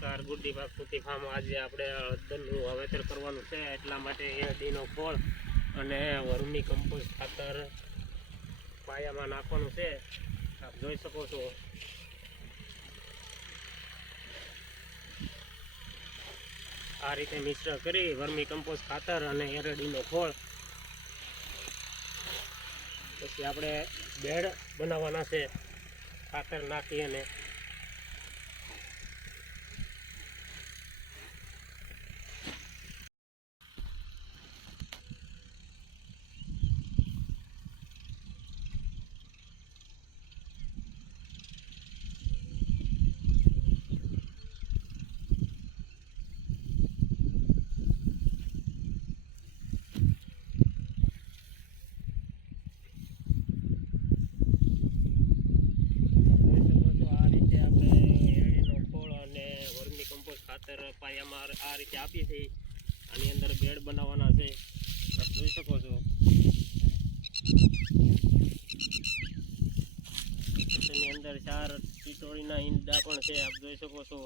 નમસ્કાર, ગુડ્ડી બાસ્તુતિ ફાર્મ. આજે આપણે હળદરનું વાવેતર કરવાનું છે, એટલા માટે એડીનો ખોળ અને વર્મી કમ્પોસ્ટ ખાતર પાયામાં નાખવાનું છે. આપ જોઈ શકો છો. આ રીતે મિશ્ર કરી વર્મી કમ્પોસ્ટ ખાતર અને એરડીનો ખોળ, પછી આપણે બેડ બનાવવાના છે ખાતર નાખી. અને ખાતર પાયામાં આ રીતે આપીએ છીએ. આની અંદર બેડ બનાવવાના છે, આપ જોઈ શકો છો. તેની અંદર 4 ટીટોળીના ઈંડા પણ છે, આપ જોઈ શકો છો.